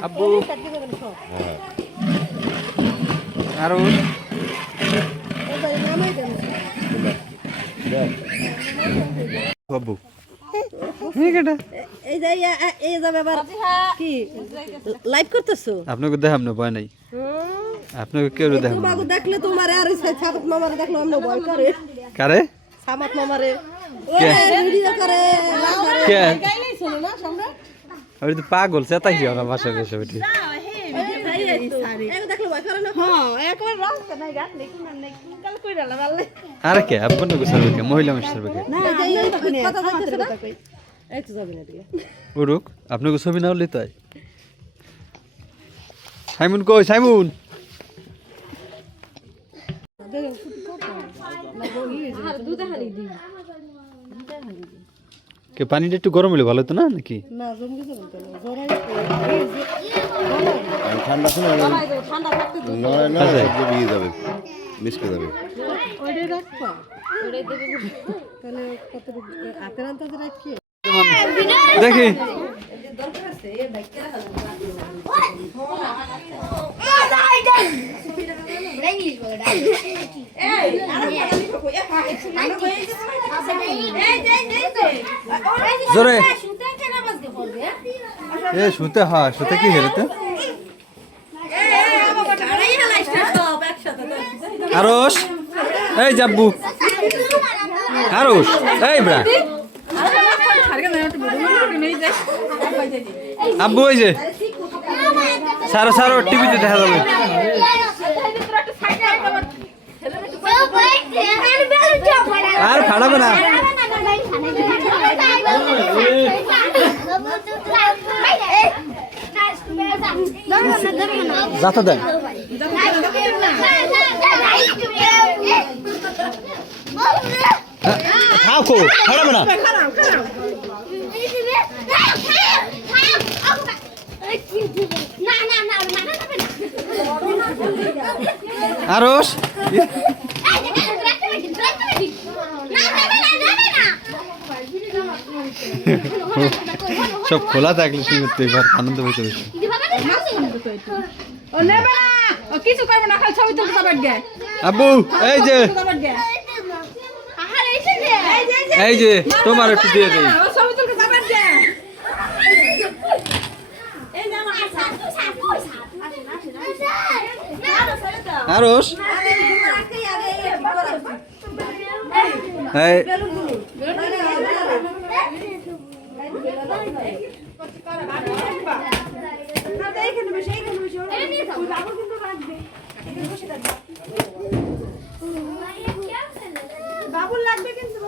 আব্বু আরো আব্বু লাইভ করতেছো আপনাকে দেখাম না ভয় নাই আপনাকে কেউ দেখাম তোমাকে দেখলে তোমারে আর সামাত মামারে দেখলো আমরা ভয় করে কারে সামাত মামারে কে? ভিডিও করে কে গাইলেই শোনো না সম্রাট ওই তো পাগল চেতাই না ভাষা বেশি বেটি দেখলো ভয় করে না হ্যাঁ একবার রাস্তা নাই গাছ নেই কোন নাই কাল কইরা লালে আরে কে আপন को सर्वे के महिला में सर्वे के না এই কথা কইতেছ না এই তো যাবে না দিকে उरुक अपने को ছবি নাও लेता है साइमन কই साइमन के पानीটা একটু গরম হলে ভালো হতো না নাকি না জমগে যাবে তো জরাই ঠান্ডা শুনে ঠান্ডা থাকতে নয় না সবজি ভিজে যাবে মিশকে যাবে ওইটাই রাখবা ওইটাই দেবে তাহলে কতটুকু হাতের আন্দাজে রাখি দেখি জোরে এ শুতে হ্যাঁ শুতে কি হেরেতে আরশ এই জাব্বু আরশ এই ব্রা আব্বু ওই যে সারো সারো টিভিতে দেখা যাবে আর ফাড়াবে না যাতা দেন খাও খো ফাড়াবে না আরশ সব খোলা থাকলে শুনতে এবার আনন্দ হইতে বেশি কিছু করবে না খালি ছবি তুলতে যাবার গে আব্বু এই যে এই যে তোমার একটু দিয়ে দেই ছবি তুলতে যাবার গে আরশ এই বাবুল লাগবে কিন্তু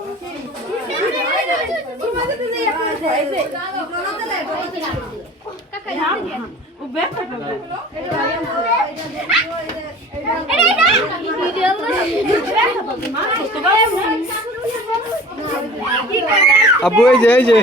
আব্বু এই যে এই যে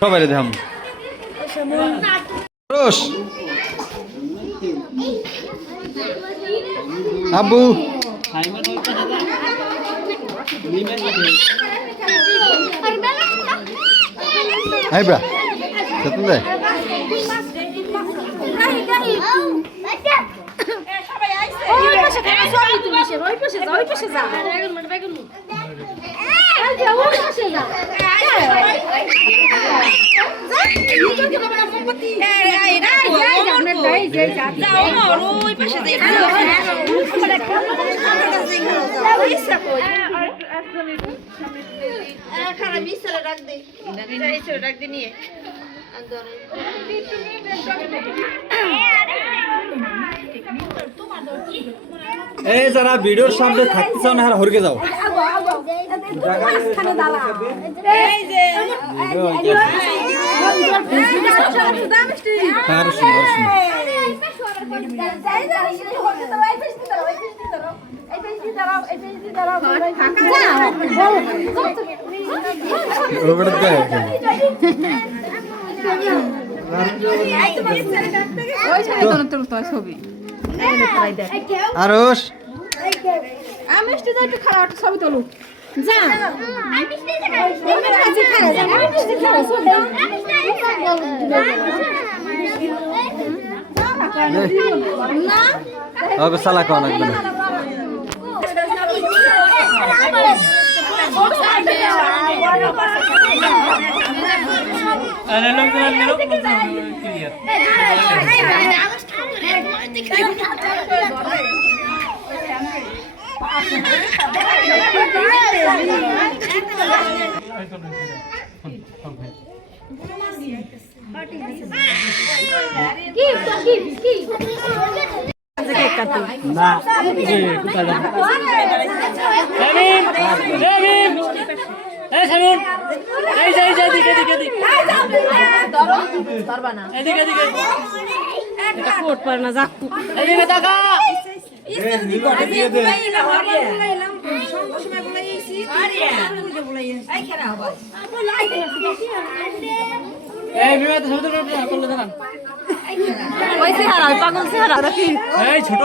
সবাই দেখাম রোশ আব্বু এই ব্রা সেতন দে এই যারা ভিডিওর সামনে থাকতে চাও না আর হরকে যাও আর শুনো আরশ আমি একটু খারাপ ছবি তুলু যা ওকে সালা কোন একদম না কোট পার না যা ছোট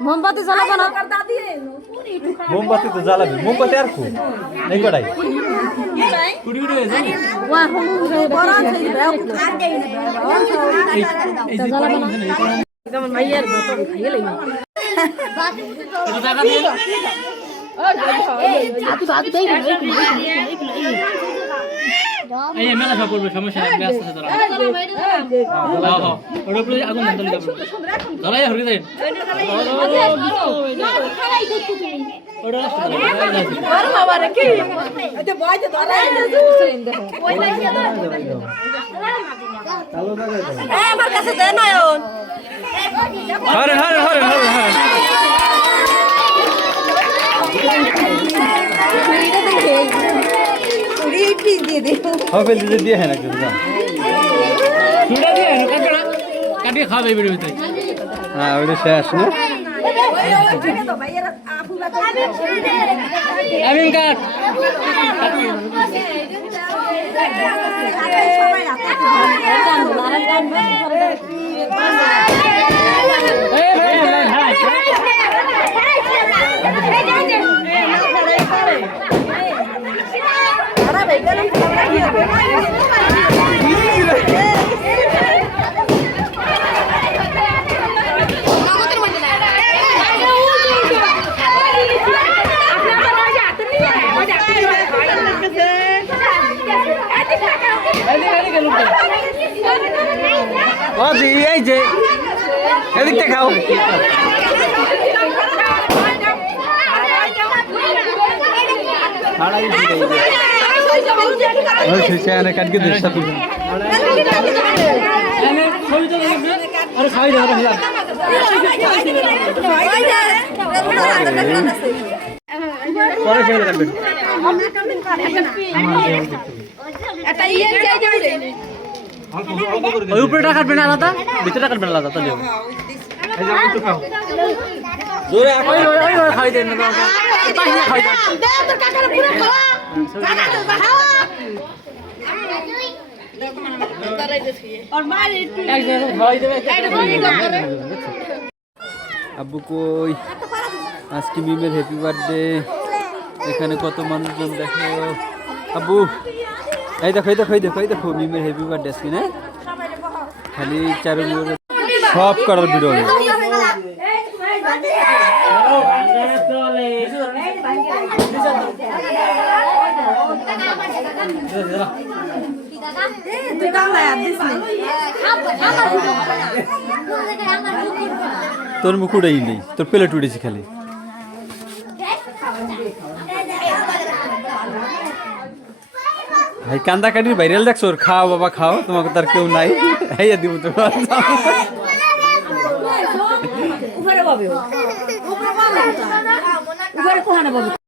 মোমবাতি জ্বালাবো না মোমবাতি তো জ্বালাবি মোমবাতি আর কো এই কড়াই ওয়া বড় আছে জ্বালাবো না যেমন ভাইয়ের বোতল খাইয়ে লইনি টাকা দিয়ে এই মেলা সব করবে সমস্যা নাই ব্যস্ত আছে তোরা ওর উপরে আগুন ধরে দাও ধরাই হরি দেন ওর রাস্তা আর বাবা রে কি এটা বয়তে ধরাই ওই লাগিয়ে দাও আমার কাছে দে নয়ন হরে হরে হরে হরে হরে হবে দিদি দিয়ে হ্যাঁ একদম যা ছুড়া দিয়ে কাটড়া কাটিয়ে খাবে ভিডিও ভিতরে হ্যাঁ ওটা শেষ না আমিন কাট ও দি এই যে এদিকটা খাও হাড়াই দিই ওই সেখানে কাটকে দেশটা তুই এনে ছবি তো দেখবে আর খাই দাও না পরে সেখানে কাটবে এটা ইয়ে যাই যাবে ওই উপরেটা কাটবে না আলাদা ভিতরটা কাটবে না আলাদা তাহলে এই যে একটু খাও জোরে ওই ওই ওই খাই দেন না পাশে খাই দেন দে তোর কাকারে পুরো খাওয়া কাকা তো খাওয়া আর মার একটু এক জায়গায় খাই দেবে আব্বু কই আজকে মিমের হ্যাপি বার্থডে এখানে কত মানুষজন দেখো আব্বু এই দেখো এই দেখো এই দেখো এই দেখো মিমের হ্যাপি বার্থডে আজকে না খালি চারু সব করার ভিডিও তোর মুখ উড়েই নেই তোর প্লেট উড়েছি খালি ভাই কান্দা কাটির ভাইরাল দেখছো খাও বাবা খাও তোমাকে তার কেউ নাই এই দিব তো উপরে পাবে উপরে কোহানা পাবে